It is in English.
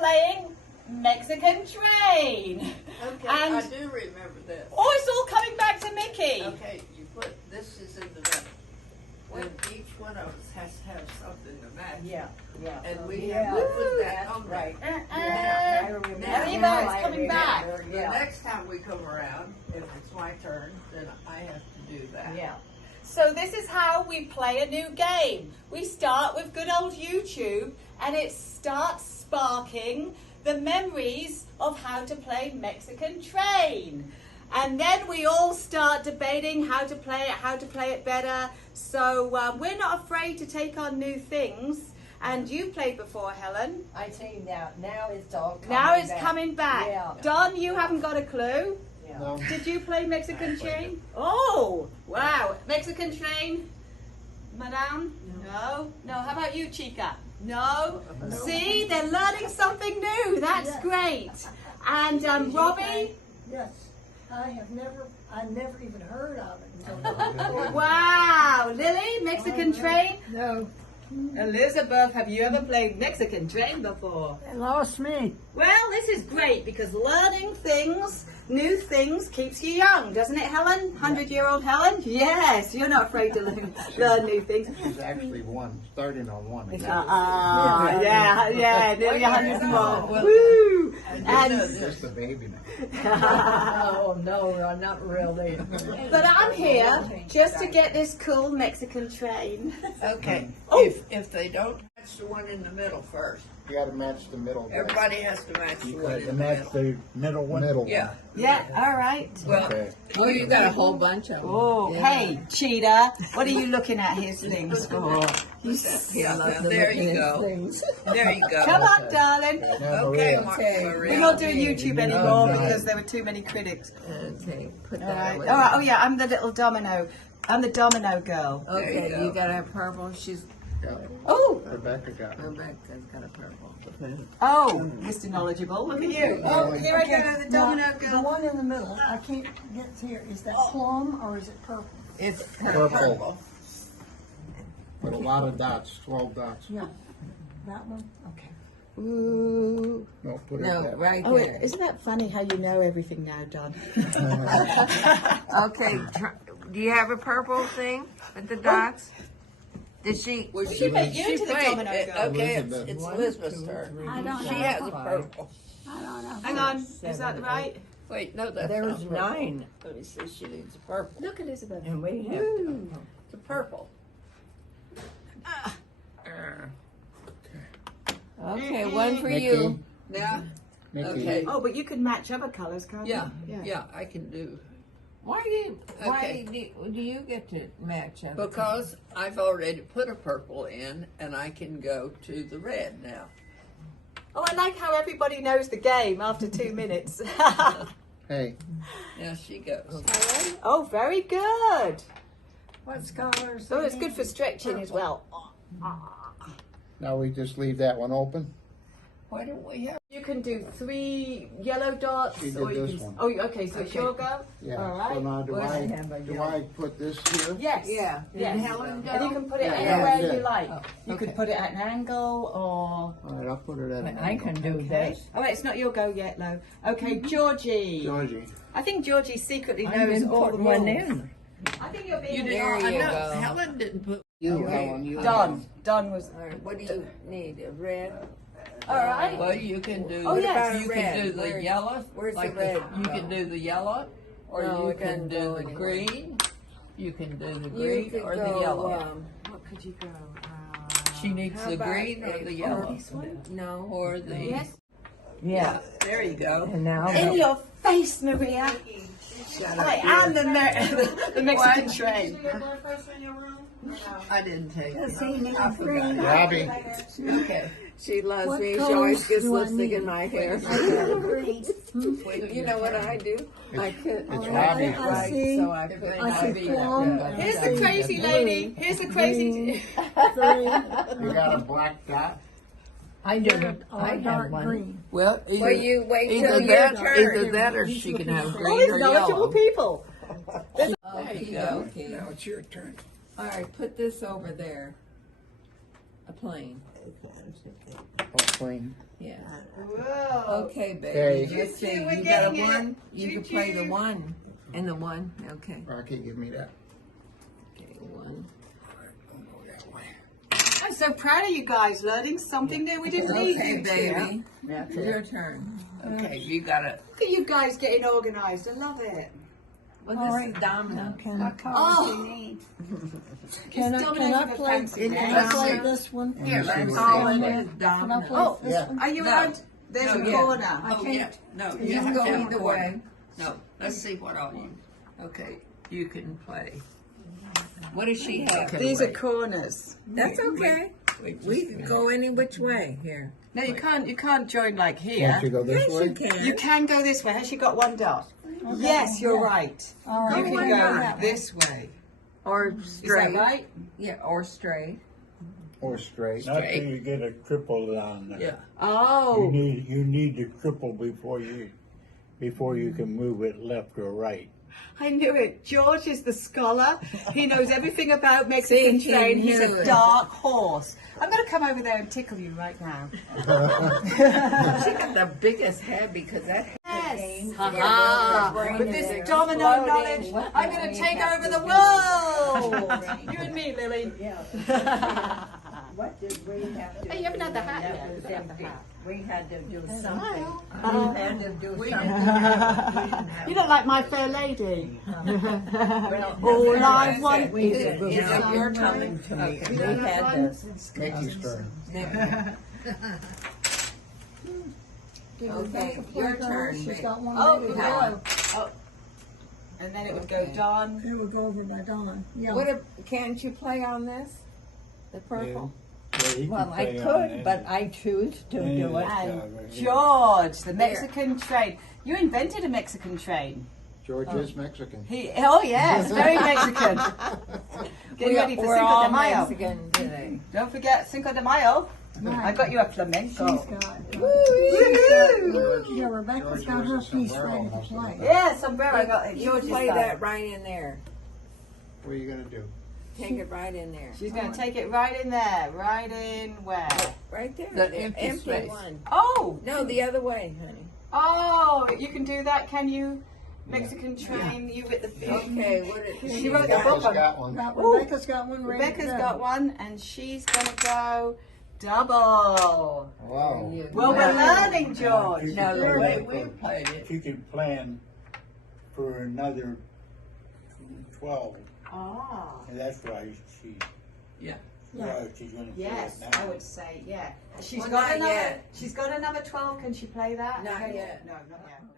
playing Mexican Train. Okay, And I do remember this. oh, it's all coming back to Mickey. Okay, you put, this is in the middle. When each one of us has to have something to match. Yeah. And we have to put that on right. there. Now it's coming back. The next time we come around, if it's my turn, then I have to do that. Yeah. So this is how we play a new game. We start with good old YouTube, and it starts sparking the memories of how to play Mexican Train. And then we all start debating how to play it better. So we're not afraid to take on new things. And you played before, Helen. I see now it's all coming Now it's back. coming back. Yeah. Don, you haven't got a clue. Yeah. No. Did you play Mexican Train? Oh, wow. Mexican Train, Madame? No. No. How about you, Chica? No. See, they're learning something new. That's great. And Robbie? Yes, I never even heard of it until. Wow. Lily, Mexican Train? No, Elizabeth, have you ever played Mexican Train before? it lost me. Well, this is great because learning things, new things, keeps you young, doesn't it, Helen? 100-year-old Helen? Yes, you're not afraid to learn new things. She's actually starting on one. Yeah, nearly 100 more. Woo! And, Just a baby now. Oh no, not really. but I'm here just to get this cool Mexican train. Okay, Oh. if they don't match the one in the middle first, You got to match the middle. one. everybody has to match the one in the match middle. the middle one. Middle Yeah. Yeah, all right. Well, Okay. oh, you got a whole bunch of them. Oh, hey, cheetah, what are you looking at his things for? Yeah, now, there you go. There you go. Come on, darling. Now, Okay, Maria. We're not doing YouTube anymore because there were too many critics. Okay, put All that right. over All right. Oh yeah, I'm the little domino. I'm the domino girl. there. Okay, There you you go. got a purple. She's Oh, Rebecca got it. Rebecca's got a purple. oh, Mr. Knowledgeable, look at you. Oh, here I go, the domino The girl. one in the middle, I can't get here. Is that plum or is it purple? It's Purple. With a lot of dots, 12 dots. Yeah, that one. Okay. Ooh. No, put it no that. right Oh, there. isn't that funny how you know everything now, Don? Okay, do you have a purple thing with the dots? Did she? Well, She made you into the played. domino girl. Okay, Elizabeth. it's Elizabeth's turn. I don't She know. has a purple. I don't know. Hang on, is that right? Wait, no, that's There's not purple. 9, Let me see, she needs a purple. Look, Elizabeth. and we have. It's a purple. Okay, one for you. Now, Mickey. okay. Oh, but you can match other colours, can't Yeah, you? yeah, I can do. Why Okay. do you get to match up? Because I've already put a purple in and I can go to the red now. Oh, I like how everybody knows the game after 2 minutes. Hey, Now she goes. Oh, very good. What colors? Oh, it's good for stretching as well. now we just leave that one open. Why don't we have? You can do 3 yellow dots. She did or you this can, one. Oh, okay, so it's Okay. your go? Yeah. All right. So now do Well, I have a do yellow. I put this here? Yes. Yeah. Yes. Did Helen go? And you can put it Yeah, anywhere yeah. you like. Oh, You could okay. put it at an angle or... All right, I'll put it at. I can do Okay. this. Oh, wait, it's not your go yet, Lo. Okay, Georgie. Georgie. I think Georgie secretly I've knows been all the putting one rules. in. I think you're being... You did. There I you know. go. Helen didn't put. You, Okay. Helen, you. Don was... All right, what do you need? A red? All right. Well, you can do. Oh, yes. You Red. can do the Where- yellow. where's the like red You go? can do the yellow, or No, you it can doesn't do go the anywhere. green. You can do the You green could or go, the yellow. What could you go? She needs how the about green or a the yellow, purple? No. or the. Yes. Yeah. There you go. And now In your face, Maria. I am the Mexican train. I didn't take it. See, Nikki I forgot Green. it. Robbie. Okay. she loves What me. She colors always gets do I lipstick need? in my hair. I got green. Wait, You know what I do? I put It's right, Robbie. I see. so I put I see plum. Here's the crazy lady. Here's the crazy... Three. You got a black dot? I do. I have dark one. green. Well, either, Well, you wait till either your that, turn. either that, or she can have All green these or knowledgeable yellow. people. There you go. Okay. it's your turn. All right, put this over there. A plane. Queen. Yeah. Whoa. Okay, baby. Okay. Let's see. Choo-choo, we're You got a getting it. one? You can play the Choo-choo. one. And the one. Okay. Rocky, give me that. Okay, one. Don't go that way. I'm so proud of you guys learning something new. We didn't need Okay, you to. baby. Yeah. It's your turn. Okay, you gotta. Look at you guys getting organised. I love it. Well, this is domino. Can Oh, can Dominoes I with a play? fancy Can name. I play this one? Here, see that's what all it it is. is. Can I Domino. play Oh, this yeah. one? are you No. allowed? There's No, a yeah. corner. Oh, yeah. No, You you can have go to have either a corner. way. No, let's see what all you. Okay, you can play. What does she have? These are corners. That's okay. We can go any which way here. No, you can't. You can't join like Won't here. you go this Yes, way? you can. You can go this way. Has she got one dot? Yes, you're right. All right. You Go can one go dot. this way. Or Is that straight. right? Yeah, or straight. Or straight? Not till you get a triple down there. Yeah. Oh. You need the triple before you can move it left or right. I knew it. George is the scholar. He knows everything about Mexican See, he Train. He's knew a it. dark horse. I'm going to come over there and tickle you right now. She got the biggest head because that Yes. Ha Ha-ha. With this domino knowledge, I'm going to take over the world. You and me, Lily. What did we have to? Hey, you haven't had the hat That yet. was You haven't had the empty. hat. We had to do something. Uh, We had to do we- something. You look like my fair lady. Well, All I want we is did. the It's sun. your coming to me. We had this. Mickey's turn. Okay, your turn. She's babe. got one Oh, ready to yeah. go. And then it would go Don. It would go over by Dawn. Yeah. What if, can't you play on this? The purple? Yeah, he can Well, I play on could, that. but I choose to do it. And George, the Mexican train. You invented a Mexican train. George is Mexican. Oh yes, very Mexican. Getting ready for We're Cinco all de Mayo. Mexican today. Don't forget Cinco de Mayo. I got you a flamenco. She's got. Woohoo! Yeah, Rebecca's George got her wears a piece sombrero ready to most of the play. time. Yeah, sombrero. I got it. You George's play style. that right in there. What are you gonna do? Take it right in there. She's going to take it right in there. Right in where? Right there. The empty space. one. Oh! No, the other way, honey. Oh, you can do that, can you? Mexican train, you with the fish. Okay, what is She wrote the Rebecca's book on got one. Ooh. Rebecca's got one ready Rebecca's to go. got one, and she's going to go double. Wow. Well, we're learning, George. No, the Sure. way we played it. She could plan for another 12, Ah. and that's why she. Yeah. Why she's gonna play Yes, it now. I would say, yeah. She's Well, got not another. yet. She's got another 12. Can she play that? Not Can- yet. No, not yet. No.